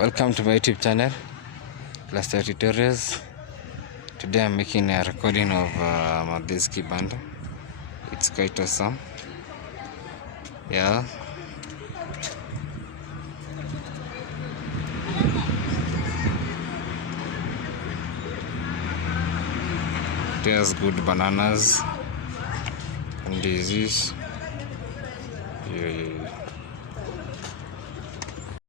Welcome to my YouTube channel, Plus Tutorials. Today I'm making a recording of Marthe's Kibanda. It's quite awesome. Yeah. It has good bananas and disease. Yeah.